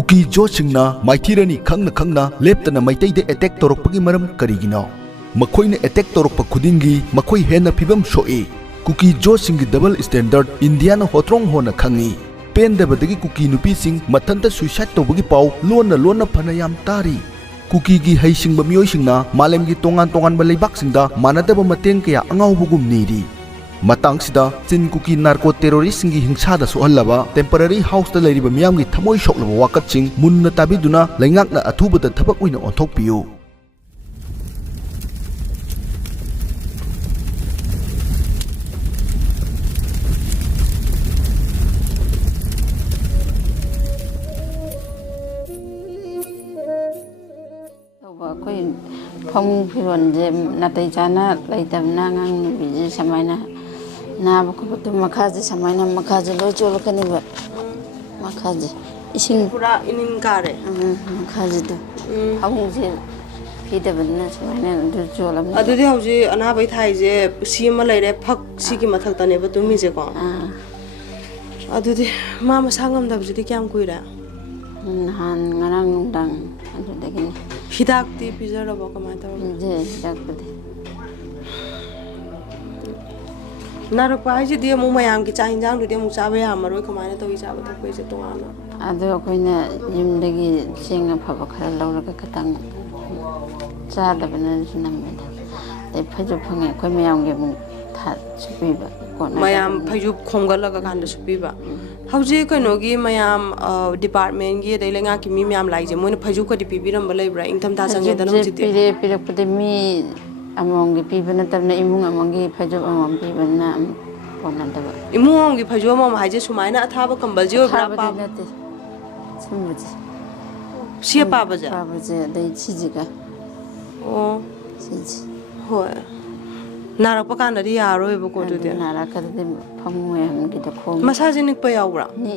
Cookie Joshingna Maitirani Khangna Leptana Maitayde attack Torokpagi Maram Karigino Makoina attack Torokpa Kudingi Makoi Hena Pibam Shoe Cookie Joshingi double standard Indiana Hotrong Hona Khangi Pen Dabadagi Cookie Nupi Sing Matanta Suicide Tobagi Pau Lona Panayam Tari Cookie gi Haising Bamioshingna Malem gi Tongan Balibaksinda Manadaba Mateng Kaya Angau Bugum Niri Matangsida Chin Cookie narco terrorist ngi hingsada sohallaba temporary house da leiriba miyam gi thamoi shoklaba wakatching munna tabiduna laingakna athubada thabak oina onthokpiyu phong phiron je natai chana laitamna ngang biji samaina na ba ko tu makhaji samaina makhaji lo chol kani ba makhaji ising pura inin kare makhaji do phong je phida banna samaina du cholam adu de hauji ana bai thai je si ma leire phak si ki mathak tane ba tu mi je ko adu de ma sangam da bji kyam kuira han ngarang nungdang adu de gini hidak ti pizza ba ka ma ta je hidak de naru pa ji de mu mayam ki chain jang de mu chabe ya maroi ka ma na to i chabe ta ko je to ana adu koina yimdagi singa phaba khara lawraga katang cha da bana sunambe de phaju phange koi mayam ge mu tha chupi ba mayam phaju khongal ga kan da chupi ba hauji kano gi mayam department gi dai lenga ki mi myam lai je moina phaju ko di pibiram ba leibra ingtham ta change da no jite pire pire pute mi among gi pibana tabna imung among gi phaju among pibana ponan da ba imung gi phaju among haije sumaina athaba kambal je bra pa sumuji sia pa ba ja dai chijiga o chiji ho narak pa kan da ya roi ba ko to de narak ka de phamu em gi da khom massage nik pa yaura ni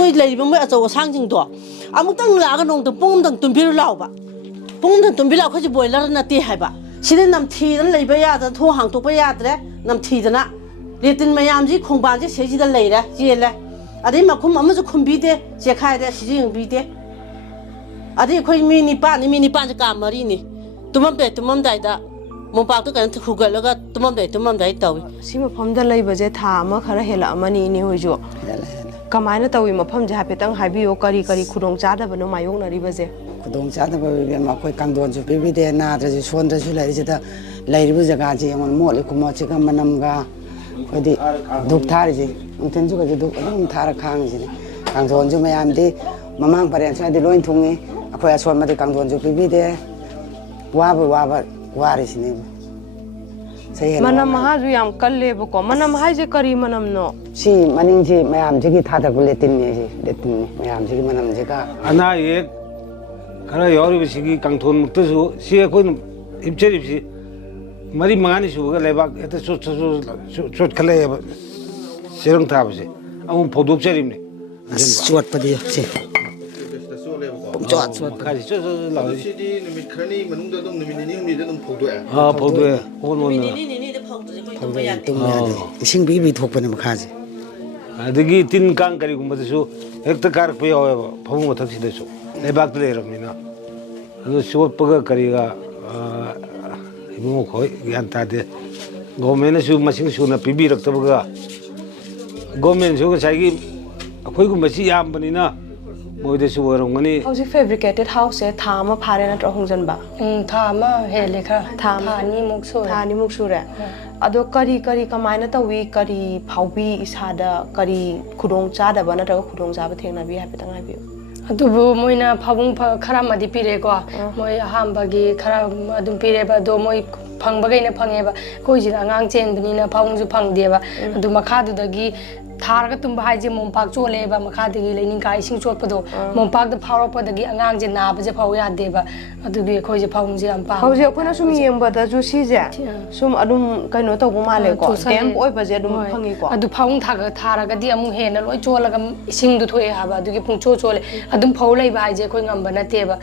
moi lei ba moi acho sang jing do amuk tang la ga nong to pung dang tum bir lao ba pung dang tum bir lao khaji boiler na ti hai ba sida nam thi dan lei ba ya da tho hang to ba ya dre nam thi da na letin mayam ji khong ba ji se ji da lei ra ji le adi ma khum am ju khum bi de je khai de si jing bi de adi khoi mi ni pa ji ka mari ni tumam dai da mo pa to kan khu ga la ga tumam dai tawi si ma pham da lei ba je tha ma khara hela amani ni hoi jo kamaina tawi ma pham ja pe tang habiyo kari khudong cha da bano mayong na ri ba je khudong cha da ba be ma khoi kangdon ju pe de na da ju son da ju lai je da lai ri bu jaga ji ngon mo le kuma chi ka manam ga khoi di duk thar ji ungten ju ga ju duk adum thar khang ji ni kangdon ju mayam de mamang paren sa de loin thungi akhoi ason ma de kangdon ju pe de wa ri sini manam ha ju yam kalle ba ko manam ha je kari manam no si maning ji mayam ji ki tha da gule tin ni ji de tin ni mayam ji ki manam ji ka ana ye khara yori bi sigi kangthon mukta su si ko ibcheri bi mari mangani su ga leba eta chot khale serang tha ba se amu phoduk cherim ni chot pa di si chot khari chot la si di numit khani manungda dum numit ni umni da dum phogdo phogdo on mon ni de phok de ya tum ya de sing bi thok pa ni ma kha ji adigi tin kang kari gum su hekta kar pe yawe phamu mathak si de su lebak de ram ni na adu shot pa ga kari ga imu khoi yan ta de government su masing su na pibi rak ta ga government su ga sai gi akhoi gum si yam bani na moi de su warong ngani hauji fabricated house se tha ma phare na hongjan ba tha ma hele kha tha ni muk su re ado kari kamaina tawi kari phaubi isada kari khudong cha da ba na ta khudong cha ba thengna bi ha pe tang ha bi adubu moina phabung khara madi pire ko moi hamba gi khara adum pire ba do moi phangba gaina phange ba koi jin angang chen bani na phawung ju phang de ba adu makha du dagi thar ga tum ba je mompak chole ba makha dagi lening kai sing chot pado mompak da phawro pa dagi angang je na ba je phaw ya de ba adu bi khoi je phawung je am pa hauji akona sum yem ba da ju si je sum adum kaino to bu ma le ko dem oi ba je adum phangi ko adu phawung thara ga di amu he na loi chola ga sing du thoi ha ba adu gi phung chole adum phaw lai ba je khoi ngam ba na te ba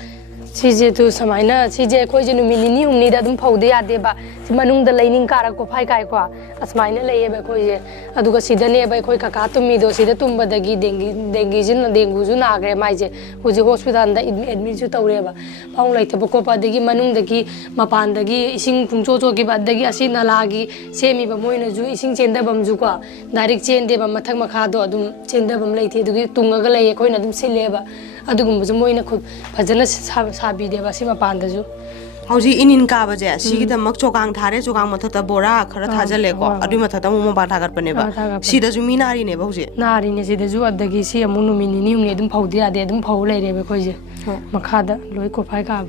Sije tu samaina sije koi je numini ni umni da dum phaude ya de ba manung da laining kara ko phai kai kwa asmaina leye ba khoi je aduga sidane ba khoi kaka tumi do sida tumba dagi dengi jin dengu ju na gre mai je huji hospital da admit ju tawre ba paung lai thab ko pa dagi manung dagi mapan dagi ising pungcho cho ki ba dagi asi nala gi semi ba moina ju ising chenda bam ju kwa direct chende ba mathak makha do adum chenda bam lai the dugi tunga ga lai khoi na dum sile ba adugum ju moina khud phajana sabi de ba si mapan da ju hauji inin ka ba je si da mak chokang thare chokang mathata bora khara thajale ko adu mathata mo ba thagar pane ba si da ju minari ne ba hauji nari ne si da ju adagi si amunu mini ni ne dum phau dia de dum phau lai re ba khoi je makha da loi ko phai ka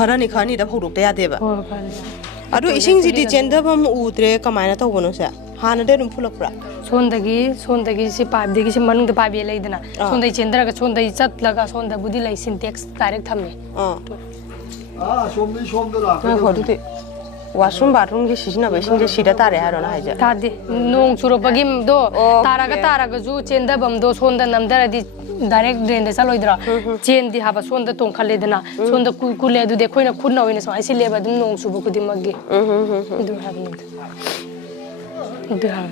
khara ni khani da phau dok ta ya de ba adu ising ji di chenda bam udre kamaina to bono sa hana de dum phulak pra sondagi si pipe dagi si manung da pipe lai dana sondai chendra ga sondai chat laga sonda budi lai syntax direct thamne ꯍꯣꯏ washroom bathroom gi sisina ba sing je sida tare ha rona haija tade nong churo bagim do taraga ju chenda bam do sonda namdara di direct drain da saloi dra chen di haba sonda tong khale dana sonda kule du de khoina khunna hoina so ai leba dum nong subu kudi maggi du habni du ha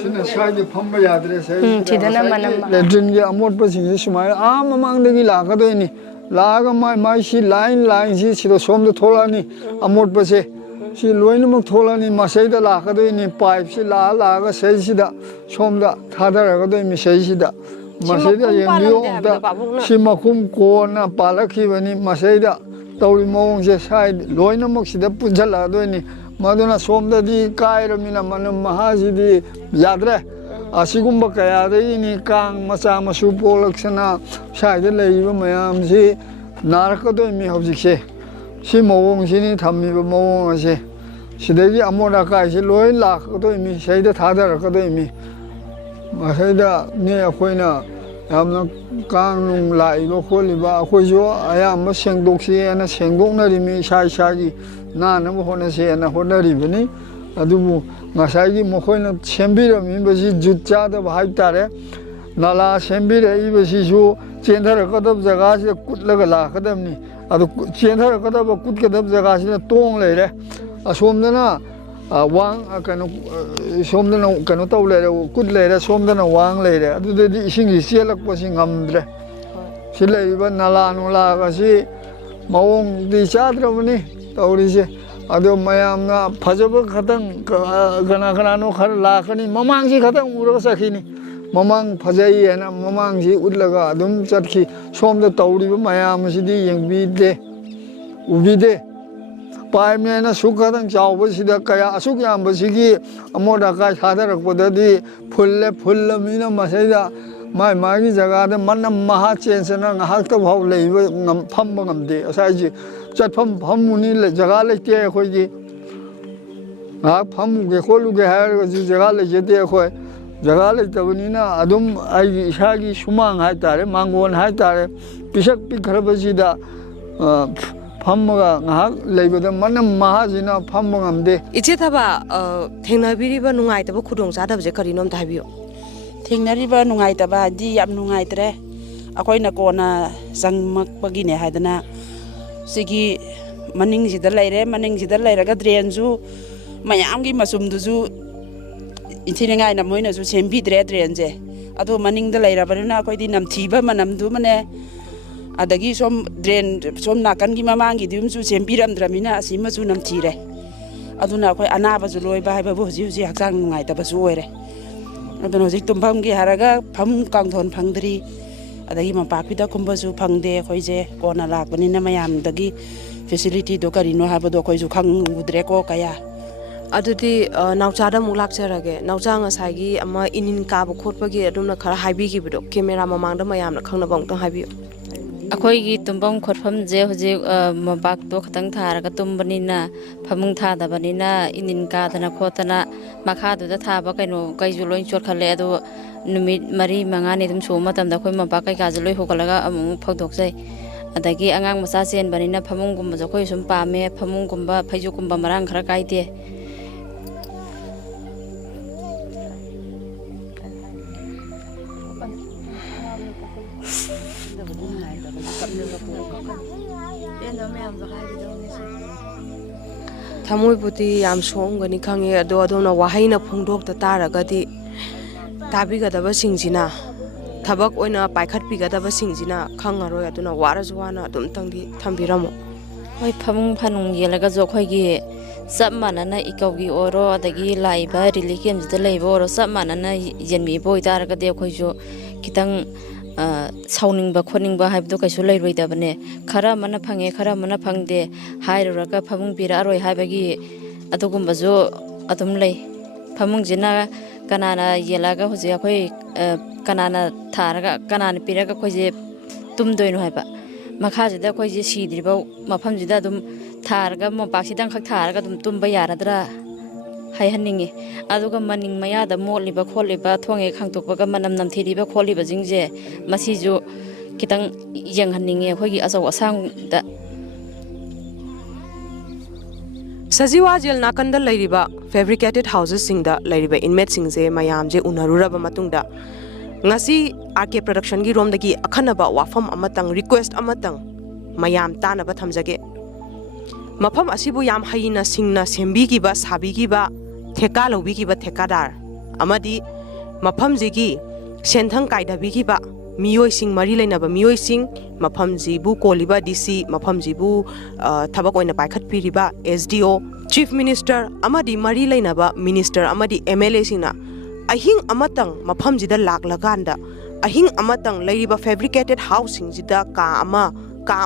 sina sai phamba yadre sai chidana manam ledrin ge amot pa sing sumai mamang de gi la ka do ni लागा माई सी line सी सिदो सोम थोलानी अमोट बसे सी लोइनमुक थोलानी मसैदा लाकदोइनी pipe सी लागा सैसिदा सोमदा थादरगदोइमी सैसिदा मसैदा येंबियोदा सी मकुम कोना पालखिबनी मसैदा तौरी मोंगसे साइ लोइनमुक सिदा पुंजलादोइनी मदुना सोमदादी कायरमिना मनम महाजिदी याद्रे असिगुम्बा कयादनी Kong मचा मसु पोलक्सना side लेइबा मयाम सि नारकदोइमी हौजिसे सि मवोंग सिनि थम्मिबा मवोंग असे सिदगी अमोदा काइसे लोइ लाकदोइमी सैदा थादरकदोइमी मसैदा ने अखोइना यामना कांग नुंग लाइबा खोलिबा अखोइजो अयाम सेंगदोक्से ना सेंगदोक्नरिमी साइ सागी नानबो होनसे ना होनरिबनी अदुबु ngасai mokhoi sembirami basi jutcha da bhai tare nala sembire basi su chendar kadab jaga se kutlaga la kadam ni adu chendar kadab kut kadab jaga se tong le re asomdana wang kanu somdana kanu taw le kut le re somdana wang le re adu de ising ri selak pasi ngamdre silai ba nala nu la ga si mawong di chadramani tawri se अदो मयामना फजब खतंग गना खर लाखनी ममांग सी खतंग उरग सखिनी ममांग फजई है ना ममांग सी उदलगा अदुम चटखी सोम the तौरीब मयाम सिदी यंगबीदे उबीदे पाइमे ना सुखदंग चावब सिदा कया असुक याम बसिगी अमोदा का सादरकपददी फुल्लमीना मसैदा माय मागी जगह मनम महा चेंसना ngahak ta bhaw leiba ngam phamba ngamde asai chatpham phamuni le jaga leite khoi gi ngahak phamu ge kholu ge har ji jaga le jete khoi jaga le tabani na adum ai isa gi sumang hai tare mangon hai tare pisak pi kharaba ji da phamga ngahak leiba da manam maha jina phamba ngamde iche thaba thengna biriba nungai taba khudong sa da je karinom ta habiyo थेंगनरिबा नुंगाइतबा दि याम नुंगाइतरे अखोइना कोना संगमकपगिने हादना सिगी मनिंग सिदा लैरगा ड्रेनजु मयामगी मसुमदुजु इथिनेंगाइना मोइनाजु सेमबिद्रे ड्रेनजे अदो मनिंगदा लैराबना अखोइदि नमथिबा मनमदु मने अदगी सोम drain सोम नाकनगी ममांगी दिमजु सेमबिरमद्रमिना असिमजु नमथिरे अदुना अखोइ अनाबाजु लोइबा हाइबाबु हुजि हक्चांग नुंगाइतबाजु ओइरे अदुना हुजि तुम्फामगी हारागा फम कांगथोन फंगद्री अदगी मपाकपिदा कुंबजु फंगदे खोइजे कोना लाकबनिना मयामदगी facility दो करिनो हाबदो खोइजु खंगुद्रे को कया अदुदि नाउचादा मुलाकचरगे नाउचा ngसाइगी अमा इनिन काब खोटपगी अदुमना खरा हाइबिगिबदो कैमरा ममांगदा मयामना खंगनबंगतंग हाइबियो अखोइगी तुम्बम खोटफम जे हुजे मबाक दो खतंग थारगा तुम्बनिना फमुंग थादबनिना इनिन कादना खोतना मखादुदा थाबा कैनो कैजु लोइन चोरखले अदो नुमित मरी मंगानी दुम सो मतमदा खोइ मबाक कै काज लोइ होगलगा अमु फौदोकसै अदगी अंगांग मसा चेनबनिना फमुंगुम जो खोइ सुम पामे फमुंगुम फैजुगुम मरांग खरा काइते ꯊꯃꯣꯏꯕꯨꯗꯤ ꯌꯥꯝ ꯁꯣꯛꯑꯝꯒꯅꯤ ꯈꯪꯉꯦ ꯑꯗꯣ ꯑꯗꯣꯝꯅ ꯋꯥꯍꯩꯅ ꯐꯣꯡꯗꯣꯛꯇ ꯇꯥꯔꯒꯗꯤ ꯇꯥꯕꯤꯒꯗꯕꯁꯤꯡꯁꯤꯅ ꯊꯕꯛ ꯑꯣꯏꯅ ꯄꯥꯏꯈꯠꯄꯤꯒꯗꯕꯁꯤꯡꯁꯤꯅ ꯈꯪꯉꯔꯣꯏ ꯑꯗꯨꯅ ꯋꯥꯔꯁꯨ ꯋꯥꯅ ꯑꯗꯨꯝꯇꯪꯗꯤ ꯊꯝꯕꯤꯔꯝꯃꯣ ꯍꯣꯏ ꯐꯃꯨꯡ ꯐꯥꯅꯨꯡ ꯌꯦꯜꯂꯒꯁꯨ ꯑꯩꯈꯣꯏꯒꯤ ꯆꯞ ꯃꯥꯟꯅꯅ ꯏꯀꯧꯒꯤ ꯑꯣꯏꯔꯣ ꯑꯗꯒꯤ ꯂꯥꯛꯏꯕ ꯔꯤꯂꯤꯐ ꯀꯦꯝꯁꯤꯗ ꯂꯩꯕ ꯑꯣꯏꯔꯣ ꯆꯞ ꯃꯥꯟꯅꯅ ꯌꯦꯟꯕꯤꯕ ꯑꯣꯏꯇꯥꯔꯒꯗꯤ ꯑꯩꯈꯣꯏꯁꯨ ꯈꯤꯇꯪ ꯁꯥꯎꯅꯤꯡꯕ ꯈꯣꯠꯅꯤꯡꯕ ꯍꯥꯏꯕꯗꯣ ꯀꯩꯁꯨ ꯂꯩꯔꯣꯏꯗꯕꯅꯦ ꯈꯔ ꯑꯃꯅ ꯐꯪꯉꯦ ꯈꯔ ꯑꯃꯅ ꯐꯪꯗꯦ ꯍꯥꯏꯔꯨꯔꯒ ꯐꯃꯨꯡ ꯄꯤꯔꯛꯑꯔꯣই ꯍꯥꯏꯕꯒꯤ ꯑꯗꯨꯒꯨꯝꯕꯁꯨ ꯑꯗꯨꯝ ꯂꯩ ꯐꯃꯨꯡꯁꯤꯅ ꯀꯅꯥꯅ ꯌꯦꯜꯂꯒ ꯍꯧꯖꯤꯛ ꯑꯩꯈꯣꯏ ꯀꯅꯥꯅ ꯊꯥꯔꯒ ꯀꯅꯥꯅ ꯄꯤꯔꯒ ꯑꯩꯈꯣꯏꯁꯦ ꯇꯨꯝꯗꯣꯏꯅꯣ ꯍꯥꯏꯕ ꯃꯈꯥꯁꯤꯗ ꯑꯩꯈꯣꯏꯁꯦ ꯁꯤꯗ꯭ꯔꯤꯕ ꯃꯐꯝꯁꯤꯗ ꯑꯗꯨꯝ ꯊꯥꯔꯒ ꯃꯣꯝꯄꯥꯛꯁꯤꯗꯪꯈꯛ ꯊꯥꯔꯒ ꯑꯗꯨꯝ ꯇꯨꯝꯕ ꯌꯥꯔꯗ꯭ꯔꯥ ꯍꯥꯏꯍꯟꯅꯤꯡꯉꯤ ꯑꯗꯨꯒ ꯃꯅꯤꯡ ꯃꯌꯥꯗ ꯃꯣꯠꯂꯤꯕ ꯈꯣꯠꯂꯤꯕ ꯊꯣꯡ ꯍꯦꯛ ꯍꯥꯡꯇꯣꯛꯄꯒ ꯃꯅꯝ ꯅꯝꯊꯤꯔꯤꯕ ꯈꯣꯠꯂꯤꯕꯁꯤꯡꯁꯦ ꯃꯁꯤꯁꯨ ꯈꯤꯇꯪ ꯌꯦꯡꯍꯟꯅꯤꯡꯉꯤ ꯑꯩꯈꯣꯏꯒꯤ ꯑꯆꯧ ꯑꯁꯥꯡꯗ ꯁꯖꯤꯋꯥ ꯖꯦꯜ ꯅꯥꯀꯟꯗ ꯂꯩꯔꯤꯕ ꯐꯦꯕ꯭ꯔꯤꯀꯦꯇꯦꯠ ꯍꯥꯎꯁꯦꯁꯁꯤꯡꯗ ꯂꯩꯔꯤꯕ ꯏꯟꯃꯦꯠꯁꯤꯡꯁꯦ ꯃꯌꯥꯝꯁꯦ ꯎꯅꯔꯨꯔꯕ ꯃꯇꯨꯡꯗ ꯉꯁꯤ RK ꯄ꯭ꯔꯗꯛꯁꯟꯒꯤ ꯔꯣꯝꯗꯒꯤ ꯑꯈꯟꯅꯕ ꯋꯥꯐꯝ ꯑꯃꯇꯪ ꯔꯤꯀ꯭ꯋꯦꯁꯠ ꯑꯃꯇꯪ ꯃꯌꯥꯝ ꯇꯥꯅꯕ ꯊꯝꯖꯒꯦ ꯃꯐꯝ ꯑꯁꯤꯕꯨ ꯌꯥꯝ ꯍꯩꯅ ꯁꯤꯡꯅ ꯁꯦꯝꯕꯤꯈꯤꯕ ꯁꯥꯕꯤꯈꯤꯕ ꯊꯦꯀꯥ ꯂꯧꯕꯤꯈꯤꯕ ꯊꯦꯀꯥꯗꯥꯔ ꯑꯃꯗꯤ ꯃꯐꯝꯁꯤꯒꯤ ꯁꯦꯟꯊꯪ ꯀꯥꯏꯗꯕꯤꯈꯤꯕ ꯃꯤꯑꯣꯏꯁꯤꯡ ꯃꯔꯤ ꯂꯩꯅꯕ ꯃꯤꯑꯣꯏꯁꯤꯡ ꯃꯐꯝꯁꯤꯕꯨ ꯀꯣꯜꯂꯤꯕ DC ꯃꯐꯝꯁꯤꯕꯨ ꯊꯕꯛ ꯑꯣꯏꯅ ꯄꯥꯏꯈꯠꯄꯤꯔꯤꯕ SDO ꯆꯤꯐ ꯃꯤꯅꯤꯁꯇꯔ ꯑꯃꯗꯤ ꯃꯔꯤ ꯂꯩꯅꯕ ꯃꯤꯅꯤꯁꯇꯔ ꯑꯃꯗꯤ MLAꯁꯤꯡꯅ ꯑꯍꯤꯡ ꯑꯃꯇꯪ ꯃꯐꯝꯁꯤꯗ ꯂꯥꯛꯂꯀꯥꯟꯗ ꯑꯍꯤꯡ ꯑꯃꯇꯪ ꯂꯩꯔꯤꯕ ꯐꯦꯕ꯭ꯔꯤꯀꯦꯇꯦꯠ ꯍꯥꯎꯁꯁꯤꯡꯁꯤꯗ ꯀꯥ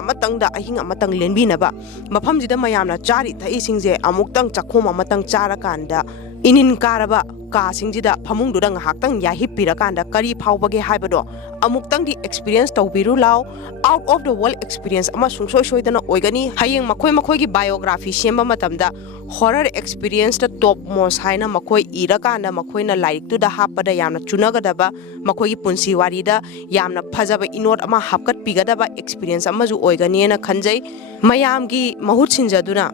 ꯑꯃꯇꯪꯗ ꯑꯍꯤꯡ ꯑꯃꯇꯪ ꯂꯦꯟꯕꯤꯅꯕ ꯃꯐꯝꯁꯤꯗ ꯃꯌꯥꯝꯅ ꯆꯥꯔꯤ ꯊꯛꯏꯁꯤꯡꯁꯦ ꯑꯃꯨꯛꯇꯪ ꯆꯥꯛꯈꯣꯝ ꯑꯃꯇꯪ ꯆꯥꯔꯀꯥꯟꯗ ꯏꯅꯤꯟ ꯀꯥꯔꯕ ꯀꯥꯁꯤꯡꯁꯤꯗ ꯐꯃꯨꯡꯗꯨꯗ ꯉꯥꯏꯍꯥꯛꯇꯪ ꯌꯥꯏꯍꯤꯞꯄꯤꯔꯀꯥꯟꯗ ꯀꯔꯤ ꯐꯥꯎꯕꯒꯦ ꯍꯥꯏꯕꯗꯣ ꯑꯃꯨꯛꯇꯪꯗꯤ ꯑꯦꯛꯁꯄꯤꯔꯤꯌꯦꯟꯁ ꯇꯧꯕꯤꯔꯨ ꯂꯥꯎ out of the world experience ꯑꯃ ꯁꯨꯡꯁꯣꯏ ꯁꯣꯏꯗꯅ ꯑꯣꯏꯒꯅꯤ ꯍꯌꯦꯡ ꯃꯈꯣꯏꯒꯤ ꯕꯥꯏꯑꯣꯒ꯭ꯔꯥꯐꯤ ꯁꯦꯝꯕ ꯃꯇꯝꯗ ꯍꯣꯔꯔ ꯑꯦꯛꯁꯄꯤꯔꯤꯌꯦꯟꯁꯇ ꯇꯣꯞ ꯃꯣꯁ ꯍꯥꯏꯅ ꯃꯈꯣꯏ ꯏꯔꯀꯥꯟꯗ ꯃꯈꯣꯏꯅ ꯂꯥꯏꯔꯤꯛꯇꯨꯗ ꯍꯥꯞꯄꯗ ꯌꯥꯝꯅ ꯆꯨꯅꯒꯗꯕ ꯃꯈꯣꯏꯒꯤ ꯄꯨꯟꯁꯤ ꯋꯥꯔꯤꯗ ꯌꯥꯝꯅ ꯐꯖꯕ ꯏꯅꯣꯠ ꯑꯃ ꯍꯥꯞꯀꯠꯄꯤꯒꯗꯕ ꯑꯦꯛꯁꯄꯤꯔꯤꯌꯦꯟꯁ ꯑꯃꯁꯨ ꯑꯣꯏꯒꯅꯤꯅ ꯈꯟꯖꯩ ꯃꯌꯥꯝꯒꯤ ꯃꯍꯨꯠ ꯁꯤꯟꯖꯗꯨꯅ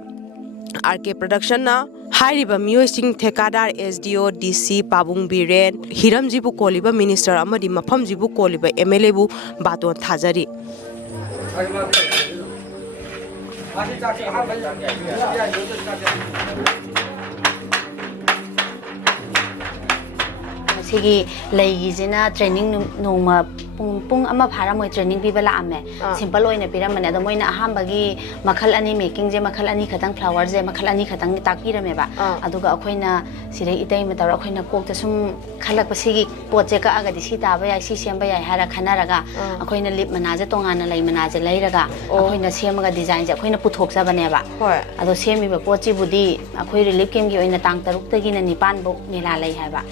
RK ꯄ꯭ꯔꯗꯛꯁꯟꯅ ꯍꯥꯏꯔꯤꯕ ꯃꯤꯑꯣꯏꯁꯤꯡ ꯊꯦꯀꯥꯗꯥꯔ SDO DC ꯄꯥꯕꯨꯡ ꯕꯤꯔꯦꯟ ꯍꯤꯔꯝꯖꯤꯕꯨ ꯀꯣꯜꯂꯤꯕ ꯃꯤꯅꯤꯁꯇꯔ ꯑꯃꯗꯤ ꯃꯐꯝꯁꯤꯕꯨ ꯀꯣꯜꯂꯤꯕ MLAꯕꯨ ꯕꯥꯇꯣꯟ ꯊꯥꯖꯔꯤ ꯁꯤꯒꯤ ꯂꯩꯒꯤꯁꯤꯅ ꯇ꯭ꯔꯦꯅꯤꯡ ꯅꯣꯡꯃ ꯄꯨꯡ ꯑꯃ ꯐꯥꯔꯝꯃꯣꯏ ꯇ꯭ꯔꯦꯅꯤꯡ ꯄꯤꯕ ꯂꯥꯛꯑꯝꯃꯦ ꯁꯤꯝꯄꯜ ꯑꯣꯏꯅ ꯄꯤꯔꯝꯕꯅꯦ ꯑꯗꯣ ꯃꯣꯏꯅ ꯑꯍꯥꯟꯕꯒꯤ ꯃꯈꯜ ꯑꯅꯤ ꯃꯦꯀꯤꯡꯁꯦ ꯃꯈꯜ ꯑꯅꯤ ꯈꯛꯇꯪ ꯐ꯭ꯂꯥꯋꯔꯁꯦ ꯃꯈꯜ ꯑꯅꯤ ꯈꯛꯇꯪ ꯇꯥꯛꯄꯤꯔꯝꯃꯦꯕ ꯑꯗꯨꯒ ꯑꯩꯈꯣꯏꯅ ꯁꯤꯗꯩ ꯏꯇꯩꯃ ꯇꯧꯔ ꯑꯩꯈꯣꯏꯅ ꯀꯣꯛꯇ ꯁꯨꯝ ꯈꯜꯂꯛꯄ ꯁꯤꯒꯤ ꯄꯣꯠꯁꯦ ꯀꯛꯑꯒꯗꯤ ꯁꯤ ꯇꯥꯕ ꯌꯥꯏ ꯁꯤ ꯁꯦꯝꯕ ꯌꯥꯏ ꯍꯥꯏꯔ ꯈꯟꯅꯔꯒ ꯑꯩꯈꯣꯏꯅ ꯂꯤꯞ ꯃꯅꯥꯁꯦ ꯇꯣꯉꯥꯟꯅ ꯂꯩ ꯃꯅꯥꯁꯦ ꯂꯩꯔꯒ ꯑꯩꯈꯣꯏꯅ ꯁꯦꯝꯃꯒ ꯗꯤꯖꯥꯏꯟꯁꯦ ꯑꯩꯈꯣꯏꯅ ꯄꯨꯊꯣꯛꯆꯕꯅꯦꯕ ꯑꯗꯣ ꯁꯦꯝꯃꯤꯕ ꯄꯣꯠꯁꯤꯕꯨꯗꯤ ꯑꯩꯈꯣꯏ ꯔꯤꯂꯤꯐ ꯀꯦꯝꯒꯤ ꯑꯣꯏꯅ ꯇꯥꯡ 6ꯇꯒꯤꯅ 9ꯐꯥꯎ ꯃꯦꯂꯥ ꯂꯩ ꯍꯥꯏꯕ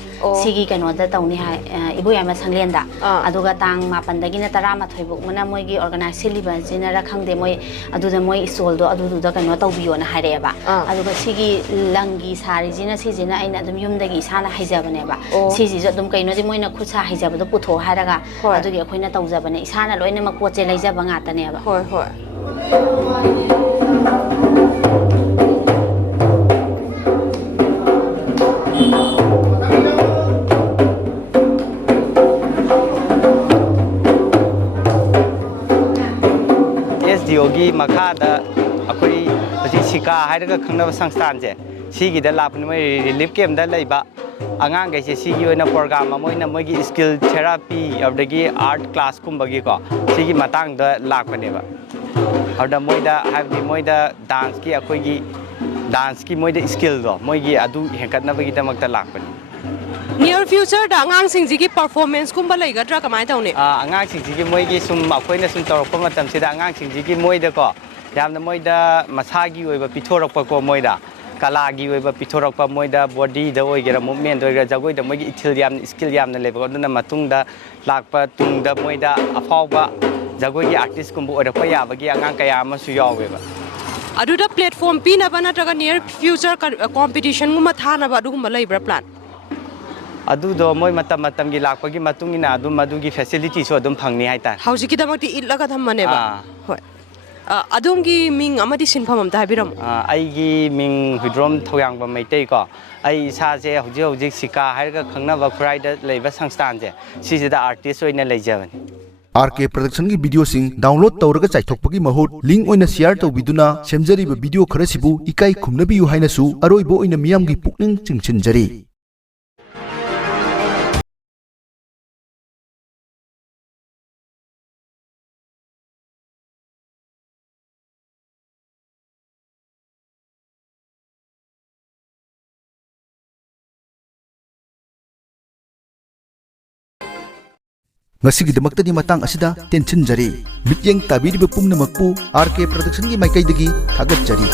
ꯁꯤꯒꯤ ꯀꯩꯅꯣꯗ ꯇꯧꯅꯤ ꯍꯥꯏ ꯏꯕꯣꯌꯥꯏꯃ ꯁꯪꯂꯦꯟꯗ ꯑꯗꯨꯒ ꯇꯥꯡ 8ꯗꯒꯤꯅ 12ꯐꯥꯎꯕꯅ ꯃꯣꯏꯒꯤ ꯑꯣꯔꯒꯅꯥꯏꯖ ꯁꯤꯜꯂꯤꯕꯁꯤꯅꯔ ꯈꯪꯗꯦ ꯃꯣꯏ ꯑꯗꯨꯗ ꯃꯣꯏ ꯁ꯭ꯇꯣꯜꯗꯣ ꯑꯗꯨꯗꯨꯗ ꯀꯩꯅꯣ ꯇꯧꯕꯤꯌꯣꯅ ꯍꯥꯏꯔꯛꯑꯦꯕ ꯑꯗꯨꯒ ꯁꯤꯒꯤ ꯂꯪꯒꯤ ꯁꯥꯔꯤꯁꯤꯅ ꯁꯤꯁꯤꯅ ꯑꯩꯅ ꯑꯗꯨꯝ ꯌꯨꯝꯗꯒꯤ ꯏꯁꯥꯅ ꯍꯩꯖꯕꯅꯦꯕ ꯁꯤꯁꯤꯁꯨ ꯑꯗꯨꯝ ꯀꯩꯅꯣꯗꯤ ꯃꯣꯏꯅ ꯈꯨꯠꯁꯥ ꯍꯩꯖꯕꯗꯣ ꯄꯨꯊꯣꯛ ꯍꯥꯏꯔꯒ ꯑꯗꯨꯒꯤ ꯑꯩꯈꯣꯏꯅ ꯇꯧꯖꯕꯅꯦ ꯏꯁꯥꯅ ꯂꯣꯏꯅꯃꯛ ꯄꯣꯠꯁꯦ ꯂꯩꯖꯕ ꯉꯥꯛꯇꯅꯦꯕ SDOꯒꯤ ꯃꯈꯥꯗ ꯑꯩꯈꯣꯏ ꯍꯧꯖꯤꯛ ꯁꯤꯀꯥ ꯍꯥꯏꯔꯒ ꯈꯪꯅꯕ ꯁꯪꯁꯊꯥꯟꯁꯦ ꯁꯤꯒꯤꯗ ꯂꯥꯛꯄꯅꯤ ꯃꯣꯏ ꯔꯤꯂꯤꯐ ꯀꯦꯝꯗ ꯂꯩꯕ ꯑꯉꯥꯡꯈꯩꯁꯦ ꯁꯤꯒꯤ ꯑꯣꯏꯅ ꯄ꯭ꯔꯣꯒ꯭ꯔꯥꯝ ꯑꯃ ꯑꯣꯏꯅ ꯃꯣꯏꯒꯤ ꯁ꯭ꯀꯤꯜ ꯊꯦꯔꯥꯄꯤ ꯑꯗꯨꯗꯒꯤ ꯑꯥꯔꯠ ꯀ꯭ꯂꯥꯁꯀꯨꯝꯕꯒꯤꯀꯣ ꯁꯤꯒꯤ ꯃꯇꯥꯡꯗ ꯂꯥꯛꯄꯅꯦꯕ ꯑꯗꯨꯗ ꯃꯣꯏꯗ ꯍꯥꯏꯕꯗꯤ ꯃꯣꯏꯗ ꯗꯥꯟꯁꯀꯤ ꯑꯩꯈꯣꯏꯒꯤ ꯗꯥꯟꯁꯀꯤ ꯃꯣꯏꯗ ꯁ꯭ꯀꯤꯜꯗꯣ ꯃꯣꯏꯒꯤ ꯑꯗꯨ ꯍꯦꯟꯒꯠꯅꯕꯒꯤꯗꯃꯛꯇ ꯂꯥꯛꯄꯅꯤ ꯅꯤꯌꯔ ꯐ꯭ꯌꯨꯆꯔꯗ ꯑꯉꯥꯡꯁꯤꯡꯁꯤꯒꯤ ꯄꯔꯐꯣꯔꯃꯦꯟꯁꯀꯨꯝꯕ ꯂꯩꯒꯗ꯭ꯔꯥ ꯀꯃꯥꯏꯅ ꯇꯧꯅꯤ ꯑꯉꯥꯡꯁꯤꯡꯁꯤꯒꯤ ꯃꯣꯏꯒꯤ ꯁꯨꯝ ꯑꯩꯈꯣꯏꯅ ꯁꯨꯝ ꯇꯧꯔꯛꯄ ꯃꯇꯝꯁꯤꯗ ꯑꯉꯥꯡꯁꯤꯡꯁꯤꯒꯤ ꯃꯣꯏꯗꯀꯣ ꯌꯥꯝꯅ ꯃꯣꯏꯗ ꯃꯁꯥꯒꯤ ꯑꯣꯏꯕ ꯄꯤꯊꯣꯔꯛꯄꯀꯣ ꯃꯣꯏꯗ ꯀꯂꯥꯒꯤ ꯑꯣꯏꯕ ꯄꯤꯊꯣꯔꯛꯄ ꯃꯣꯏꯗ ꯕꯣꯗꯤꯗ ꯑꯣꯏꯒꯦꯔꯥ ꯃꯨꯞꯃꯦꯟꯗ ꯑꯣꯏꯒꯦꯔꯥ ꯖꯒꯣꯏꯗ ꯃꯣꯏꯒꯤ ꯏꯊꯤꯜ ꯌꯥꯝꯅ ꯁ꯭ꯀꯤꯜ ꯌꯥꯝꯅ ꯂꯩꯕꯀꯣ ꯑꯗꯨꯅ ꯃꯇꯨꯡꯗ ꯂꯥꯛꯄ ꯇꯨꯡꯗ ꯃꯣꯏꯗ ꯑꯐꯥꯎꯕ ꯖꯒꯣꯏꯒꯤ ꯑꯥꯔꯇꯤꯁꯀꯨꯝꯕ ꯑꯣꯏꯔꯛꯄ ꯌꯥꯕꯒꯤ ꯑꯉꯥꯡ ꯀꯌꯥ ꯑꯃꯁꯨ ꯌꯥꯎꯋꯦꯕ ꯑꯗꯨꯗ ꯄ꯭ꯂꯦꯠꯐꯣꯝ ꯄꯤꯅꯕ ꯅꯠꯇ꯭ꯔꯒ ꯅꯤꯌꯔ ꯐ꯭ꯌꯨꯆꯔ ꯀꯣꯝꯄꯤꯇꯤꯁꯟꯒꯨꯝꯕ ꯊꯥꯅꯕ ꯑꯗꯨꯒꯨꯝꯕ ꯂꯩꯕ꯭ꯔꯥ ꯄ꯭ꯂꯥꯟ ꯑꯗꯨꯗꯣ ꯃꯣꯏ ꯃꯇꯝꯒꯤ ꯂꯥꯛꯄꯒꯤ ꯃꯇꯨꯡ ꯏꯟꯅ ꯑꯗꯨꯝ ꯃꯗꯨꯒꯤ ꯐꯦꯁꯤꯂꯤꯇꯤꯁꯨ ꯑꯗꯨꯝ ꯐꯪꯅꯤ ꯍꯥꯏꯇꯥꯔꯦ ꯍꯧꯖꯤꯛꯀꯤꯗꯃꯛꯇꯤ ꯏꯠꯂꯒ ꯊꯝꯕꯅꯦꯕ ꯍꯣꯏ ꯑꯗꯣꯝꯒꯤ ꯃꯤꯡ ꯑꯃꯗꯤ ꯁꯤꯟꯐꯝ ꯑꯝꯇ ꯍꯥꯏꯕꯤꯔꯝꯃꯣ ꯑꯩꯒꯤ ꯃꯤꯡ ꯍꯨꯏꯗ꯭ꯔꯣꯝ ꯊꯧꯌꯥꯡꯕ ꯃꯩꯇꯩꯀꯣ ꯑꯩ ꯏꯁꯥꯁꯦ ꯍꯧꯖꯤꯛ ꯁꯤꯀꯥ ꯍꯥꯏꯔꯒ ꯈꯪꯅꯕ ꯈꯨꯔꯥꯏꯗ ꯂꯩꯕ ꯁꯪꯁꯊꯥꯟꯁꯦ ꯁꯤꯁꯤꯗ ꯑꯥꯔꯇꯤꯁ ꯑꯣꯏꯅ ꯂꯩꯖꯕꯅꯤ RK Production की वीडियो सिंग डाउनलोड तौरगा चाइथोकपगी महूत लिंक ओइना शेयर तौबिदुना सेमजरिबा वीडियो खरसिबु इकाई खुमनबियु हाइनसु अरोइबो ओइना मियामगी पुकनिंग चिंगचिनजरी। ngasigidamakta matang asida tension jari mityeng tabiriba pumnamakpu RK Production gi maikai dagi thagat jari।